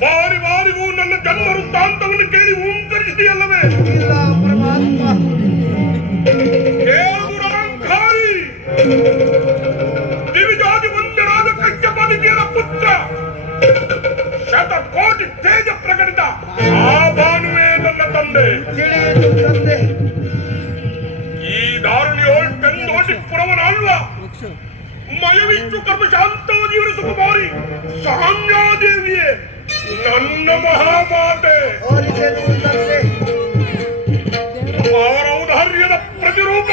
ಬಾರಿ ಬಾರಿಗೂ ನನ್ನ ಜನ್ಮ ವೃತ್ತಾಂತವನ್ನು ಕೇಳಿ ಓಂಕರಿಸಿದೆಯಲ್ಲವೇ? ದಿವಿಜಾತಿ ವಂದ್ಯರಾದ ಕಶ್ಯಪನಿಕೆಯರ ಪುತ್ರ, ಶತಕೋಟಿ ತೇಜ ಪ್ರಕಟಿತ ಆ ಭಾನುವೇ ನನ್ನ ತಂದೆ. ಈ ದಾರುಣಿಯೋಳ್ ಪೆಂದೋಟಿಪುರವನಲ್ವ ಮಯವಿಷ್ಟು ಕರ್ಮ ಶಾಂತವದಿಯವರ ಸುಕುಮಾರಿ ಸಾಮ್ಯಾದೇವಿಯೇ ನನ್ನ ಮಹಾಮಾತೆ. ಅವರ ಔದಾರ್ಯದ ಪ್ರತಿರೂಪ